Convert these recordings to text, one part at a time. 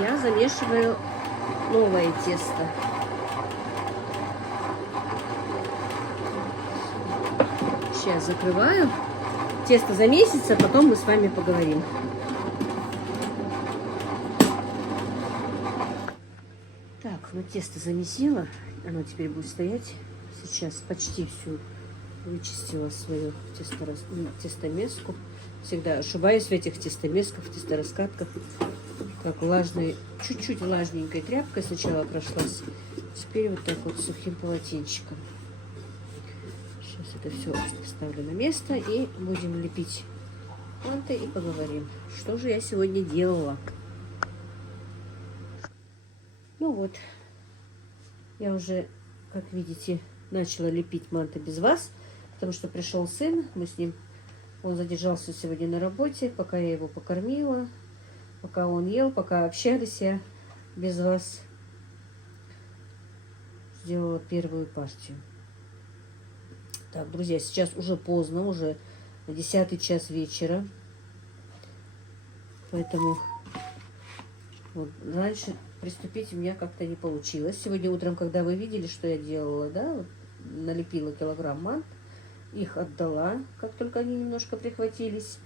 я замешиваю новое тесто. Сейчас закрываю. Тесто замесится, потом мы с вами поговорим. Так, ну тесто замесила. Оно теперь будет стоять. Сейчас почти всю вычистила свою тестомеску. Всегда ошибаюсь в этих тестомесках, тестораскатках. Как влажной, чуть-чуть влажненькой тряпкой сначала прошлась. Теперь вот так вот сухим полотенчиком. Сейчас это все ставлю на место и будем лепить манты и поговорим, что же я сегодня делала. Ну вот, я уже, как видите, начала лепить манты без вас, потому что пришел сын, мы с ним, он задержался сегодня на работе, пока я его покормила, пока он ел, пока общались, я без вас сделала первую партию. Так, друзья, сейчас уже поздно, уже 10 час вечера, поэтому вот раньше приступить у меня как-то не получилось. Сегодня утром, когда вы видели, что я делала, да, вот, налепила килограмм мант, их отдала, как только они немножко прихватились.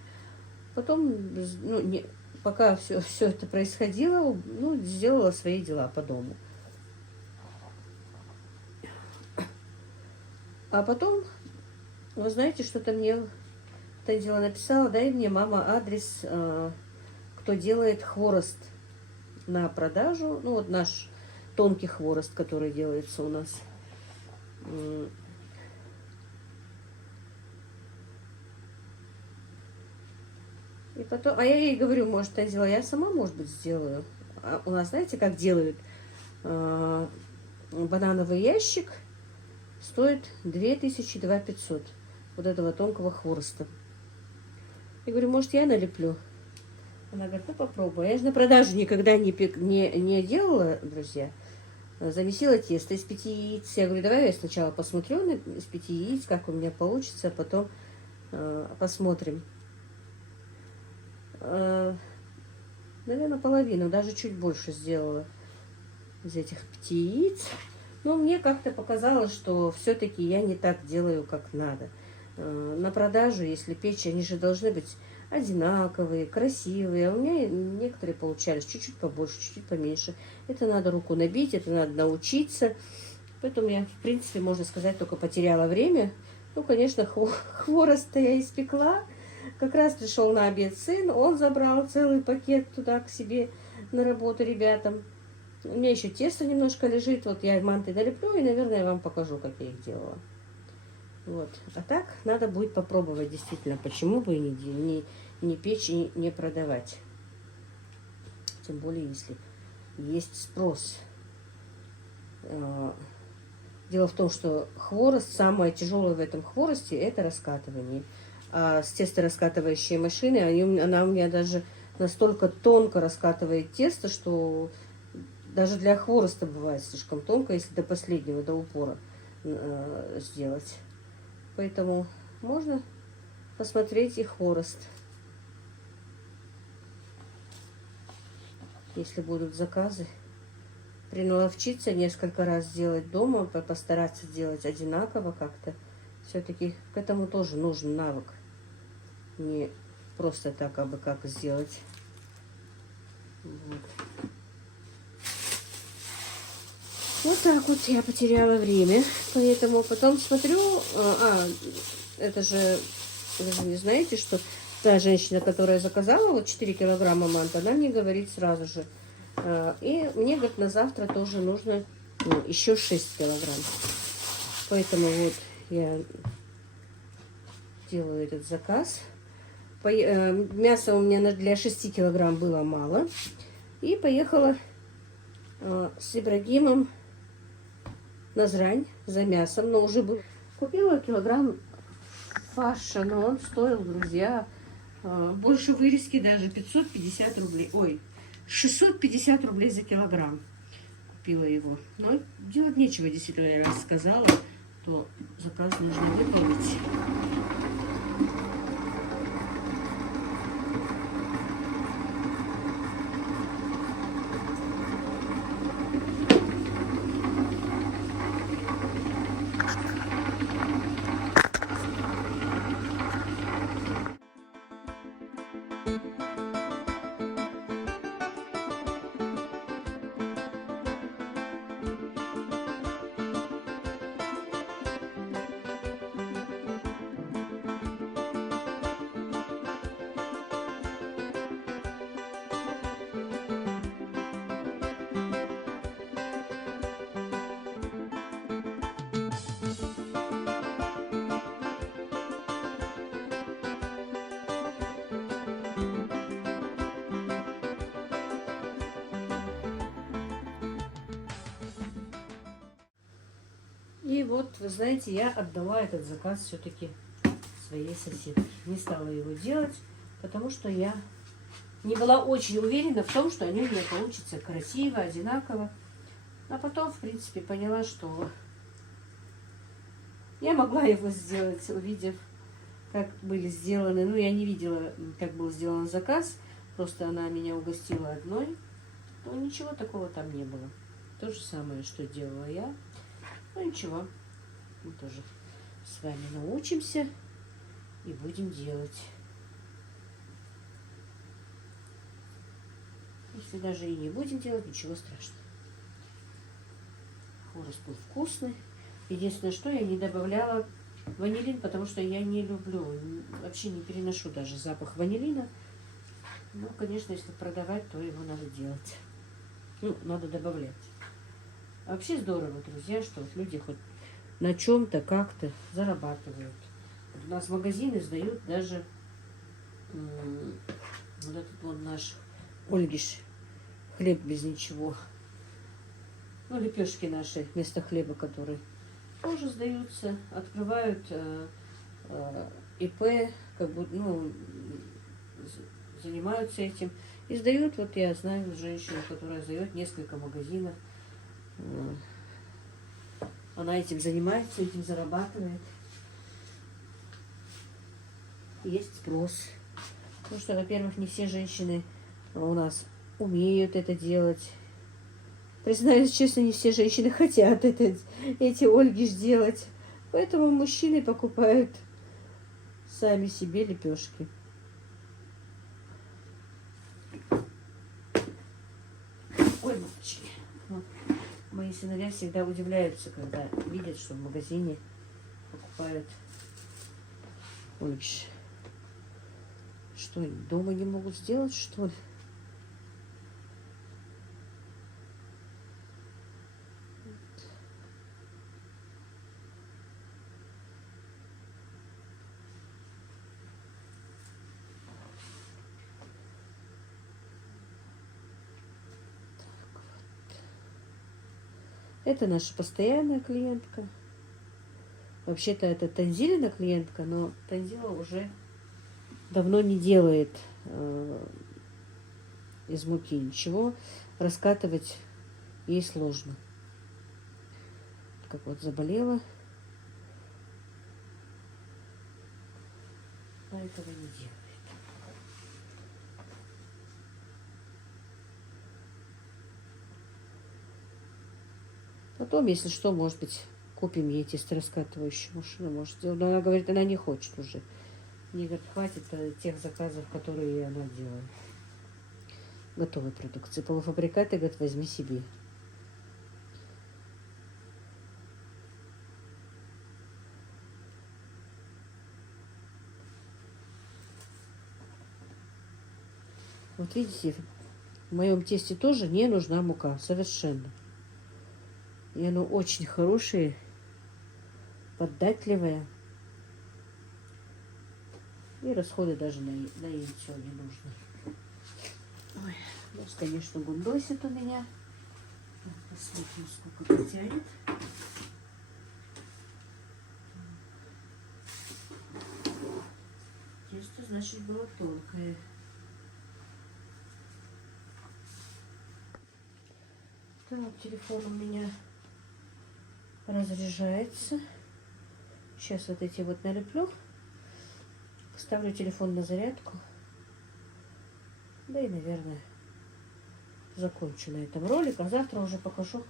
Потом, ну, пока все это происходило, ну, сделала свои дела по дому. А потом, вы знаете, что-то мне Тандила написала, дай мне, мама, адрес, кто делает хворост на продажу. Ну, вот наш тонкий хворост, который делается у нас. И потом, а я ей говорю, может, Тандила, я сама, может быть, сделаю. А у нас, знаете, как делают? Банановый ящик стоит 2500 вот этого тонкого хвороста. Я говорю, может, я налеплю? Она говорит, ну попробуй. Я же на продажу никогда не делала, друзья. Замесила тесто из 5 яиц. Я говорю, давай я сначала посмотрю из 5 яиц, как у меня получится, а потом посмотрим. Наверное, половину, даже чуть больше сделала из этих 5 яиц. Но мне как-то показалось, что все-таки я не так делаю, как надо. На продажу, если печь, они же должны быть одинаковые, красивые. А у меня некоторые получались чуть-чуть побольше, чуть-чуть поменьше. Это надо руку набить, это надо научиться. Поэтому я, в принципе, можно сказать, только потеряла время. Ну, конечно, хворост-то я испекла. Как раз пришел на обед сын, он забрал целый пакет туда к себе на работу ребятам. У меня еще тесто немножко лежит. Вот я манты налеплю и, наверное, я вам покажу, как я их делала. Вот. А так надо будет попробовать, действительно, почему бы и не печь и не продавать. Тем более, если есть спрос. Дело в том, что хворост, самое тяжелое в этом хворосте, это раскатывание. А с тесто-раскатывающей машины, она у меня даже настолько тонко раскатывает тесто, что даже для хвороста бывает слишком тонко, если до последнего, до упора сделать. Поэтому можно посмотреть и хворост. Если будут заказы, приналовчиться несколько раз сделать дома, постараться сделать одинаково как-то. Все-таки к этому тоже нужен навык. Не просто так, абы как сделать. Вот. Вот так вот я потеряла время. Поэтому потом смотрю... это же... Вы же не знаете, что та женщина, которая заказала вот 4 килограмма манта, она мне говорит сразу же. И мне, говорит, на завтра тоже нужно еще 6 килограмм. Поэтому вот я делаю этот заказ. Мяса у меня для 6 килограмм было мало. И поехала с Ибрагимом Назрань за мясом. Но уже купила килограмм фарша. Но он стоил, друзья, больше вырезки даже. 550 рублей. Ой, 650 рублей за килограмм. Купила его. Но делать нечего, действительно, я раз сказала, то заказ нужно выполнить. И вот, вы знаете, я отдала этот заказ все-таки своей соседке. Не стала его делать, потому что я не была очень уверена в том, что они у меня получатся красиво, одинаково. А потом, в принципе, поняла, что я могла его сделать, увидев, как были сделаны. Ну, я не видела, как был сделан заказ. Просто она меня угостила одной. Но ничего такого там не было. То же самое, что делала я. Ну, ничего. Мы тоже с вами научимся и будем делать. Если даже и не будем делать, ничего страшного. Хворост был вкусный. Единственное, что я не добавляла ванилин, потому что я не люблю, вообще не переношу даже запах ванилина. Ну, конечно, если продавать, то его надо делать. Ну, надо добавлять. А вообще здорово, друзья, что вот люди хоть на чем-то как-то зарабатывают. Вот у нас магазины сдают даже вот этот вот наш Ольгиш хлеб без ничего. Ну, лепешки наши вместо хлеба, которые тоже сдаются, открывают ИП, как бы, ну, занимаются этим. И сдают, вот я знаю женщину, которая сдает несколько магазинов. Она этим занимается, этим зарабатывает. Есть спрос. Потому что, во-первых, не все женщины у нас умеют это делать. Признаюсь честно, не все женщины хотят эти Ольги делать. Поэтому мужчины покупают сами себе лепешки. Ой, мальчики. Вот. Мои сыновья всегда удивляются, когда видят, что в магазине покупают Ольги. Что, дома не могут сделать, что ли? Это наша постоянная клиентка. Вообще-то это Танзилина клиентка, но Танзила уже давно не делает из муки ничего. Раскатывать ей сложно. Как вот заболела. Она этого не делает. Потом, если что, может быть, купим ей тестораскатывающую машину, может сделать. Но она говорит, она не хочет уже. Мне говорит, хватит тех заказов, которые она делает. Готовой продукции. Полуфабрикаты, говорит, возьми себе. Вот видите, в моем тесте тоже не нужна мука. Совершенно. И оно очень хорошее, податливое. И расходы даже на яйцо не нужно. Ой, нос, конечно, гундосит у меня. Посмотрим, сколько потянет. Тесто, значит, было тонкое. Так, телефон у меня разряжается. Сейчас вот эти вот налеплю. Ставлю телефон на зарядку. Да и, наверное, закончу на этом ролик. А завтра уже покажу,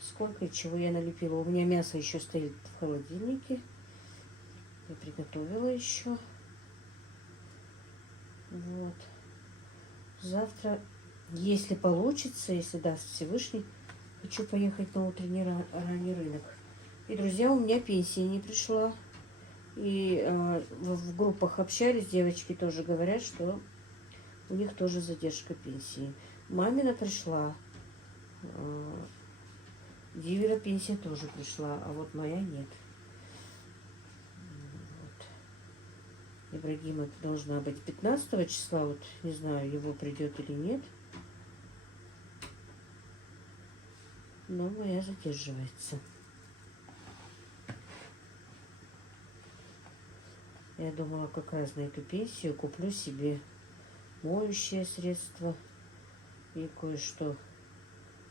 сколько и чего я налепила. У меня мясо еще стоит в холодильнике. Я приготовила еще. Вот. Завтра, если получится, если даст Всевышний, хочу поехать на утренний ранний рынок. И, друзья, у меня пенсия не пришла. И в группах общались, девочки тоже говорят, что у них тоже задержка пенсии. Мамина пришла. Дивера пенсия тоже пришла, а вот моя нет. Вот. Ибрагима должна быть 15 числа. Вот не знаю, его придет или нет. Но моя задерживается. Я думала, как раз на эту пенсию куплю себе моющее средство и кое-что.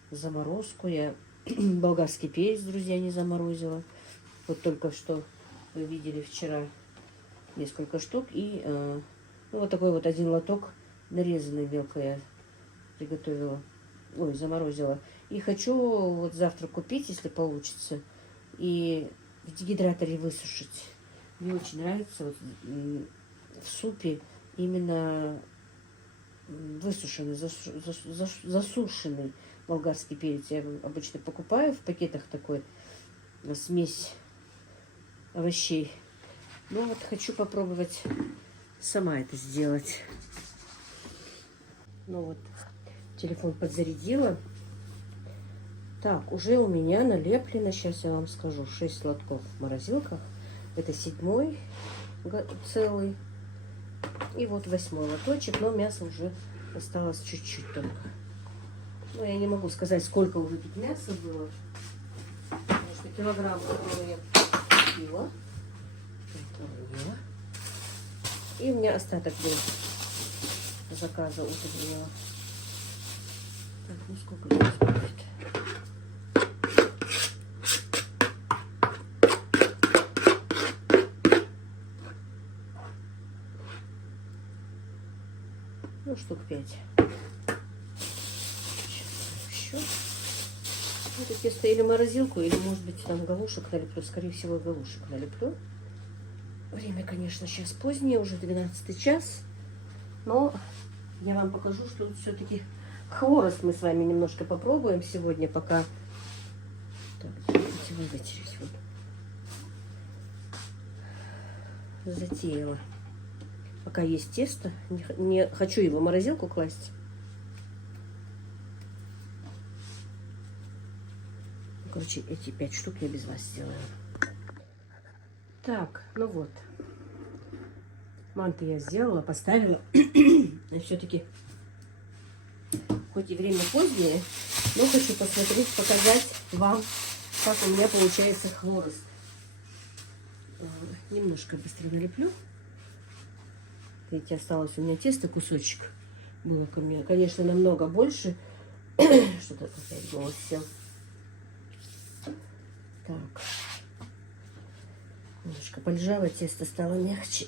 Заморозку. Я болгарский перец, друзья, не заморозила. Вот только что вы видели вчера несколько штук. И ну, вот такой вот один лоток нарезанный мелко я приготовила. Ой, заморозила. И хочу вот завтра купить, если получится. И в дегидраторе высушить. Мне очень нравится вот в супе именно высушенный, засушенный болгарский перец. Я обычно покупаю в пакетах такой смесь овощей. Ну вот хочу попробовать сама это сделать. Ну вот, телефон подзарядила. Так, уже у меня налеплено, сейчас я вам скажу, 6 лотков в морозилках. Это 7-й целый. И вот 8-й лоточек, но мяса уже осталось чуть-чуть только. Ну, я не могу сказать, сколько уже тут мяса было. Потому что килограмм, который я купила. И у меня остаток был заказа утреннего. Так, ну сколько здесь будет? Ну, штук 5. Еще. Это тесто или морозилку, или, может быть, там галушек налеплю. Скорее всего, галушек налеплю. Время, конечно, сейчас позднее, уже 12 час. Но я вам покажу, что тут все-таки хворост мы с вами немножко попробуем сегодня, пока... Так, давайте вытереть. Вот. Затеяла. Пока есть тесто, не хочу его в морозилку класть. Короче, эти 5 штук я без вас сделаю. Так, ну вот. Манты я сделала, поставила. И все-таки, хоть и время позднее, но хочу посмотреть, показать вам, как у меня получается хворост. Немножко быстро налеплю. Видите, осталось у меня тесто, кусочек. Было ко мне, конечно, намного больше. Что-то опять голос сел. Так. Немножко поджало, тесто стало мягче.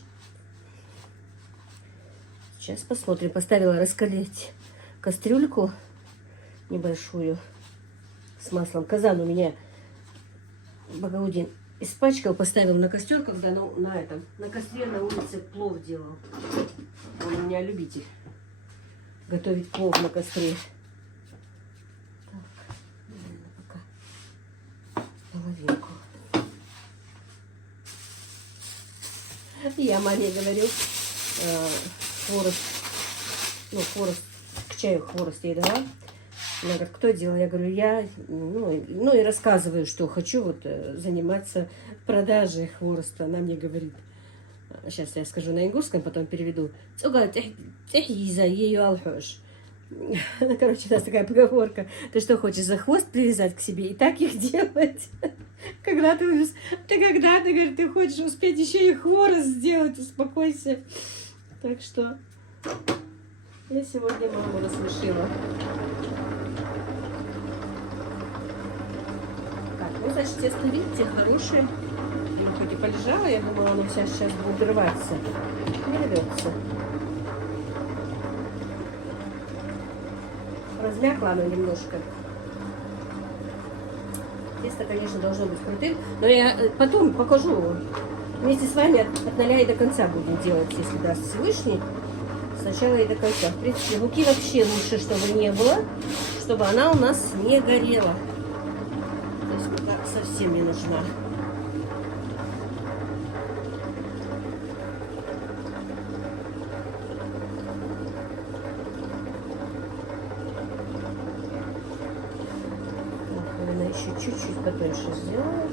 Сейчас посмотрим. Поставила раскалить кастрюльку небольшую с маслом. Казан у меня Багаудин испачкал, поставил на костер, когда на костре на улице плов делал. Он у меня любитель готовить плов на костре. Так, наверное, пока половинку. Я маме говорю, хворост, к чаю хворост я дала. Она говорит, кто делал? Я говорю, я, ну и рассказываю, что хочу вот заниматься продажей хвороста. Она мне говорит, сейчас я скажу на ингушском, потом переведу. Короче, у нас такая поговорка. Ты что, хочешь за хвост привязать к себе и так их делать? Когда ты говоришь, ты хочешь успеть еще и хворост сделать, успокойся. Так что я сегодня маму рассмешила. Ну, значит, тесто, видите, хорошее. Хоть и полежало, я думала, оно сейчас будет рваться. Не рвется. Размякло оно немножко. Тесто, конечно, должно быть крутым. Но я потом покажу. Вместе с вами от 0 и до конца будем делать, если даст Всевышний. Сначала и до конца. В принципе, муки вообще лучше, чтобы не было. Чтобы она у нас не горела. То есть мука совсем не нужна. Так, наверное, еще чуть-чуть подольше сделаю.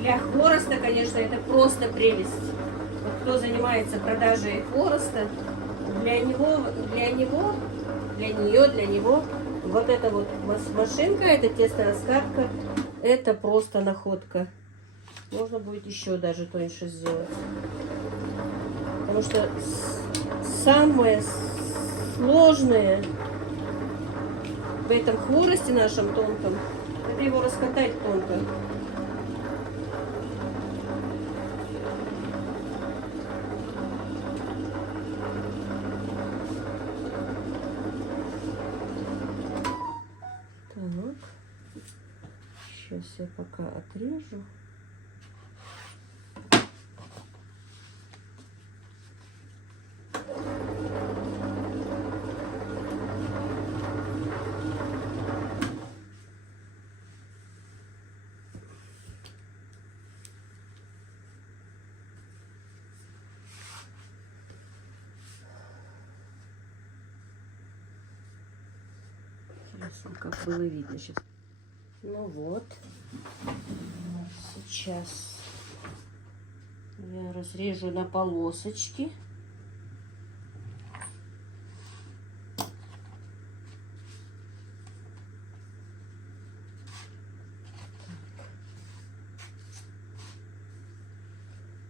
Для хвороста, конечно, это просто прелесть. Вот кто занимается продажей хвороста, для него Вот эта вот машинка, эта тесто-раскатка, это просто находка. Можно будет еще даже тоньше сделать. Потому что самое сложное в этом хворосте нашем тонком, это его раскатать тонко. Так, сейчас я пока отрежу. Как было видно сейчас. Ну вот. Сейчас я разрежу на полосочки.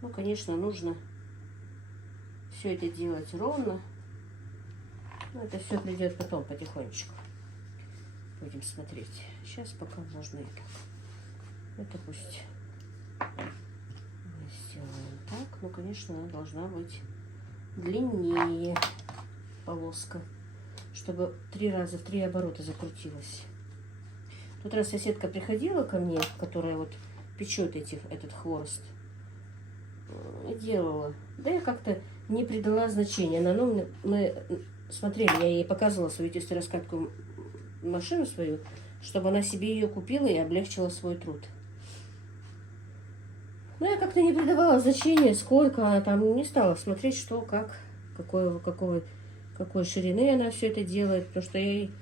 Ну, конечно, нужно все это делать ровно. Но это все придет потом потихонечку. Будем смотреть. Сейчас пока можно и так. Это пусть мы сделаем так. Ну, конечно, она должна быть длиннее полоска, чтобы 3 раза в 3 оборота закрутилась. Тут раз соседка приходила ко мне, которая вот печет этот хворост, делала. Да я как-то не придала значения. Мы смотрели, я ей показывала свою тесто-раскатку, машину свою, чтобы она себе ее купила и облегчила свой труд. Но я как-то не придавала значения, сколько она там, не стала смотреть, что, как, какой ширины она все это делает, потому что ей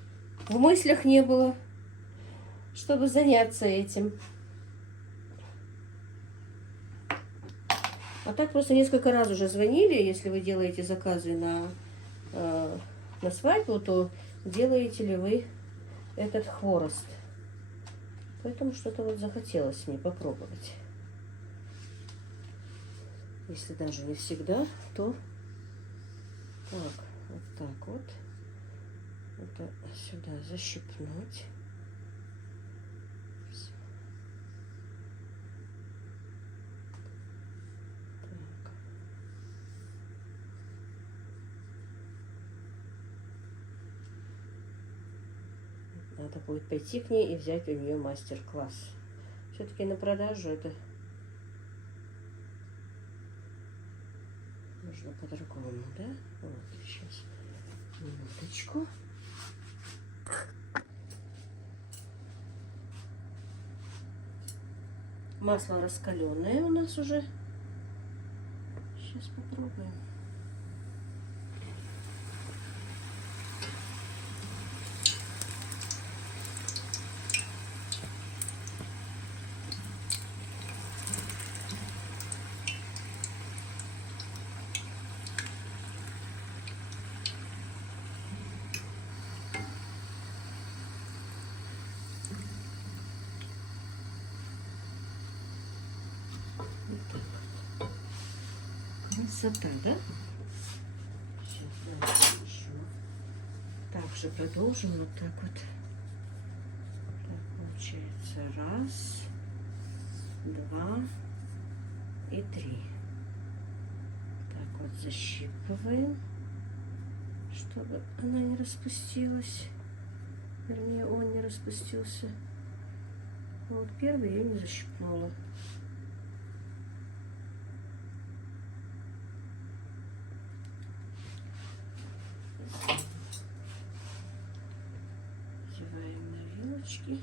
в мыслях не было, чтобы заняться этим. А так просто несколько раз уже звонили, если вы делаете заказы на свадьбу, то делаете ли вы этот хворост. Поэтому что-то вот захотелось мне попробовать. Если даже не всегда, то так, вот так вот. Это сюда защипнуть. Надо будет пойти к ней и взять у нее мастер-класс. Все-таки на продажу это нужно по-другому, да? Вот, сейчас, минуточку. Масло раскаленное у нас уже. Сейчас попробуем. Красота, да? Сейчас еще. Также продолжим вот так вот. Так, получается 1, 2 и 3. Так вот защипываем, чтобы она не распустилась. Вернее, он не распустился. Вот первый я не защипнула. Надеваем на вилочки.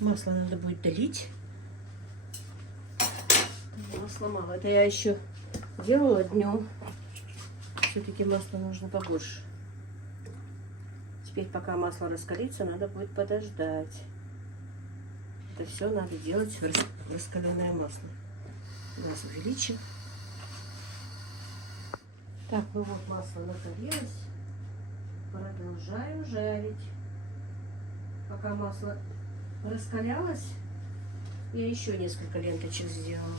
Масло надо будет долить. Масла мало. Это я еще делала днем. Все-таки масла нужно побольше. Теперь, пока масло раскалится, надо будет подождать. Это все надо делать в раскаленное масло. Газ увеличим. Так, ну вот масло нагрелось. Продолжаю жарить. Пока масло раскалялось, я еще несколько ленточек сделала.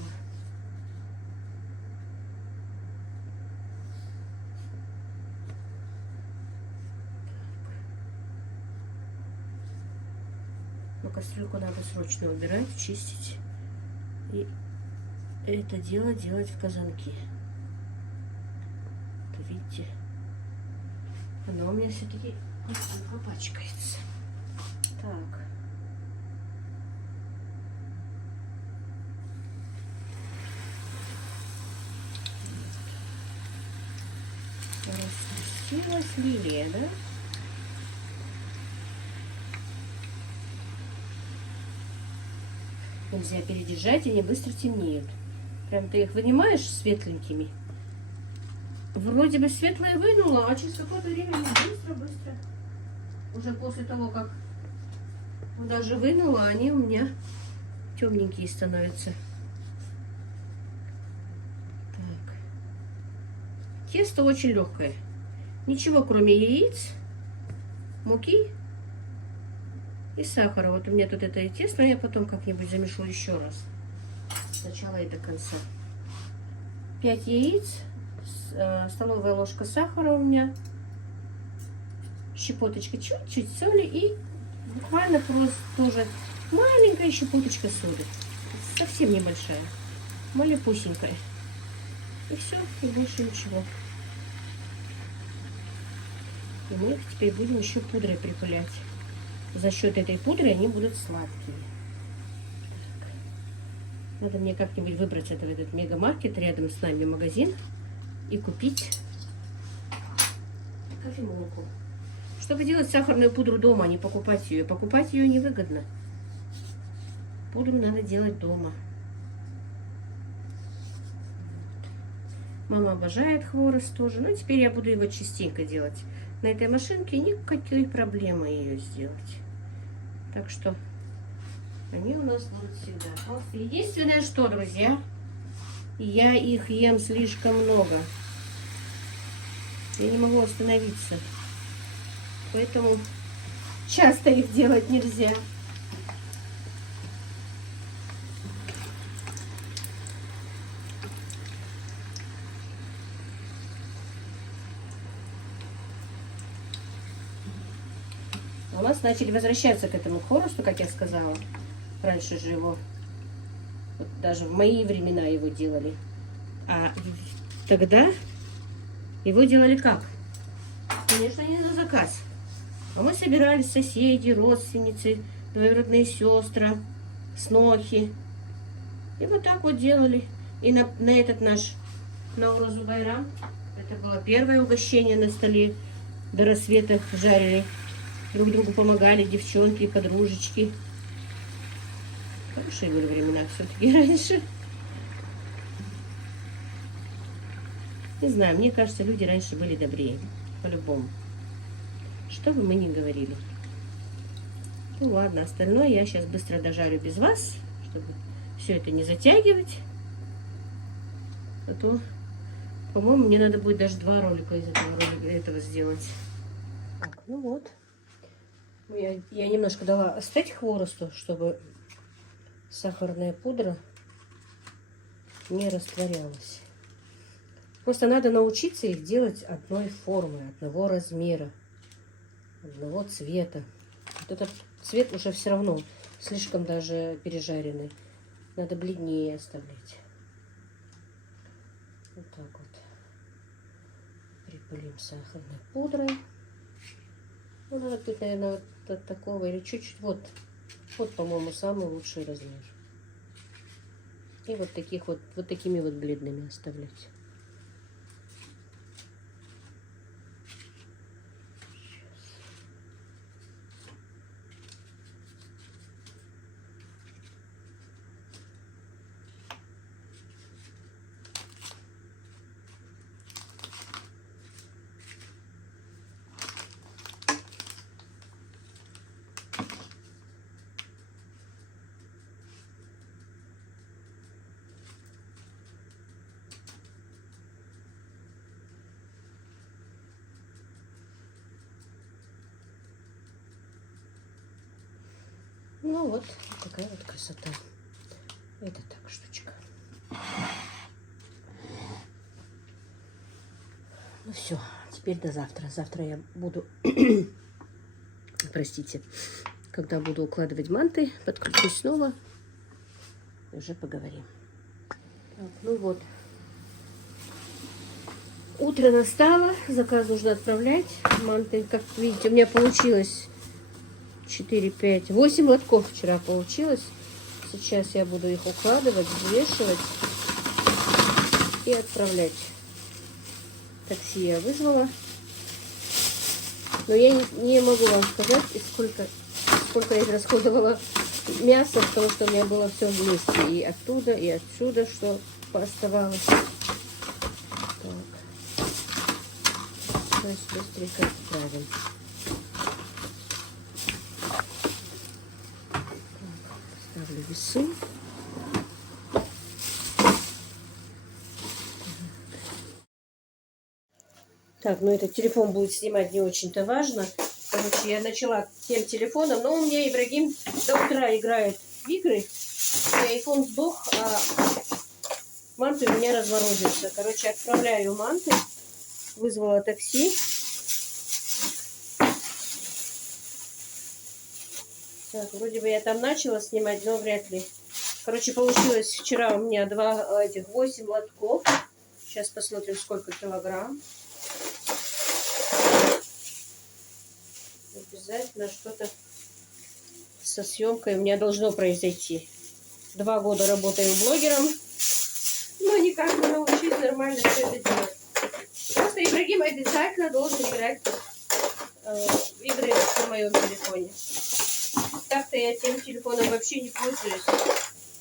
Но кастрюльку надо срочно убирать, чистить. И это дело делать в казанке. Вот видите, она у меня все-таки попачкается. Так. Распустилась лилия, да? Нельзя передержать, они быстро темнеют. Прям ты их вынимаешь светленькими. Вроде бы светлое вынула, а через какое-то время быстро-быстро. Уже после того, как даже вынула, они у меня темненькие становятся. Так. Тесто очень легкое. Ничего, кроме яиц, муки и сахара. Вот у меня тут это тесто, я потом как-нибудь замешу еще раз. Сначала и до конца. 5 яиц, столовая ложка сахара у меня, щепоточка чуть-чуть соли и буквально просто тоже маленькая щепоточка соли. Совсем небольшая, малюсенькая. И все, и больше ничего. И мы их теперь будем еще пудрой припылять. За счет этой пудры они будут сладкие. Так. Надо мне как-нибудь выбрать этот мегамаркет рядом с нами магазин и купить кофемолку. Чтобы делать сахарную пудру дома, а не покупать ее. Покупать ее невыгодно. Пудру надо делать дома. Мама обожает хворост тоже. Но теперь я буду его частенько делать. На этой машинке никакой проблемы ее сделать. Так что они у нас будут всегда. Просто единственное, что, друзья, я их ем слишком много. Я не могу остановиться. Поэтому часто их делать нельзя. У нас начали возвращаться к этому хворосту, как я сказала. Раньше же его, вот даже в мои времена его делали. А тогда его делали как? Конечно, не на заказ. А мы собирались соседи, родственницы, двоюродные сестры, снохи. И вот так вот делали. И на этот наш Наурузу Байрам, это было первое угощение на столе. До рассвета жарили. Друг другу помогали девчонки, подружечки. Хорошие были времена все-таки раньше. Не знаю, мне кажется, люди раньше были добрее. По-любому. Что бы мы ни говорили. Ну ладно, остальное я сейчас быстро дожарю без вас, чтобы все это не затягивать. А то, по-моему, мне надо будет даже 2 ролика из этого сделать. Так, ну вот. Я немножко дала остыть хворосту, чтобы сахарная пудра не растворялась. Просто надо научиться их делать одной формы, одного размера, одного цвета. Вот этот цвет уже все равно слишком даже пережаренный. Надо бледнее оставлять. Вот так вот. Припылим сахарной пудрой. Ну, надо быть, наверное, вот от такого или чуть-чуть. Вот, по-моему, самый лучший размер. И вот таких вот такими вот бледными оставлять. Ну вот такая вот красота. Это так штучка. Ну все, теперь до завтра. Завтра я буду, простите, когда буду укладывать манты, подключусь снова и уже поговорим. Так, ну вот. Утро настало, заказ нужно отправлять. Манты, как видите, у меня получилось 4, 5, 8 лотков вчера получилось. Сейчас я буду их укладывать, взвешивать и отправлять. Такси я вызвала. Но я не могу вам сказать, сколько я расходовала мяса, потому что у меня было все вместе. И оттуда, и отсюда, что пооставалось. Так. Сейчас быстренько отправим. Ставлю весы. Так, ну этот телефон будет снимать не очень-то важно. Короче, я начала тем телефоном, но у меня Ибрагим до утра играет в игры. И iPhone сдох, а манты у меня разморозятся. Короче, отправляю манты. Вызвала такси. Так, вроде бы я там начала снимать, но вряд ли. Короче, получилось вчера у меня 8 лотков. Сейчас посмотрим, сколько килограмм. Обязательно что-то со съемкой у меня должно произойти. 2 года работаю блогером, но никак не научусь нормально все это делать. Просто Ибрагим обязательно должен играть в игры на моем телефоне. Так-то я тем телефоном вообще не пользуюсь.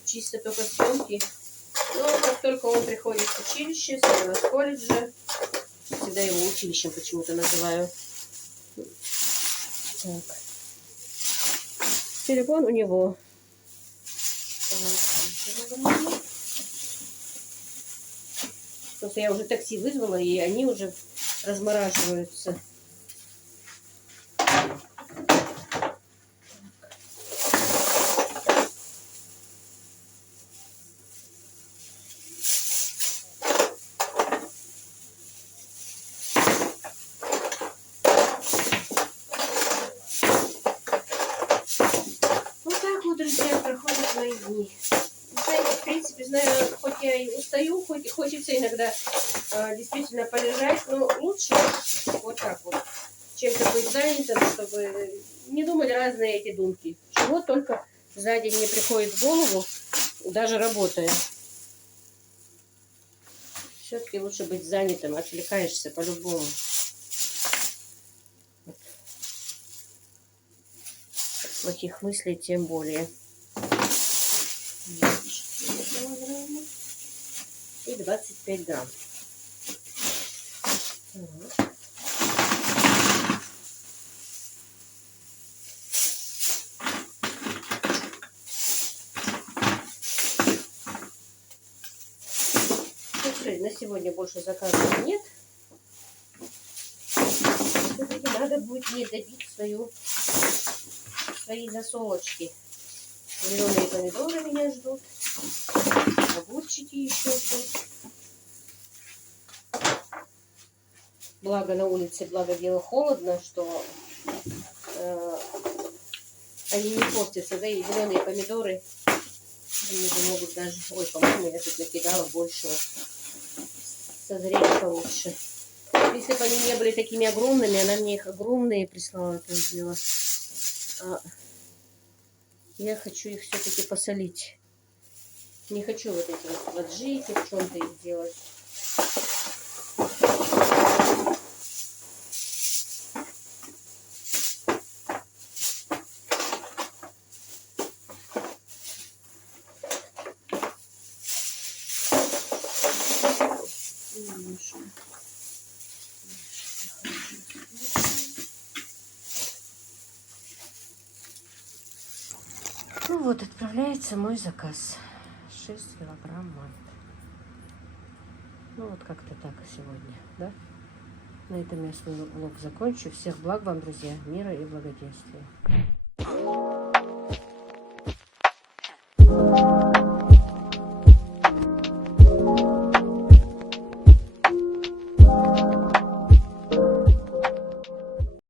Чисто только съемки. Но как только он приходит в училище, в колледже, всегда его училищем почему-то называю. Так. Телефон у него. Просто я уже такси вызвала, и они уже размораживаются. Друзья, проходят мои дни. Знаете, в принципе, знаю, хоть я и устаю, хоть и хочется иногда действительно полежать, но лучше вот так вот, чем-то быть занятым, чтобы не думать разные эти думки. Чего только за день не приходит в голову, даже работая. Все-таки лучше быть занятым, отвлекаешься по-любому. Плохих мыслей тем более. И 25 грамм. На сегодня больше заказов нет. Все-таки надо будет мне добить свои засолочки. Зеленые помидоры меня ждут. Огурчики еще ждут. Благо на улице, благо дело холодно, что они не портятся. Да и зеленые помидоры, они же могут даже... Ой, по-моему, я тут накидала больше. Созреть получше. Если бы они не были такими огромными, она мне их огромные прислала, это дело. Я хочу их все-таки посолить. Не хочу вот эти вот поджики в чем-то их делать. Ну вот, отправляется мой заказ. 6 килограмм мант. Ну вот как-то так сегодня, да? На этом я свой влог закончу. Всех благ вам, друзья, мира и благоденствия.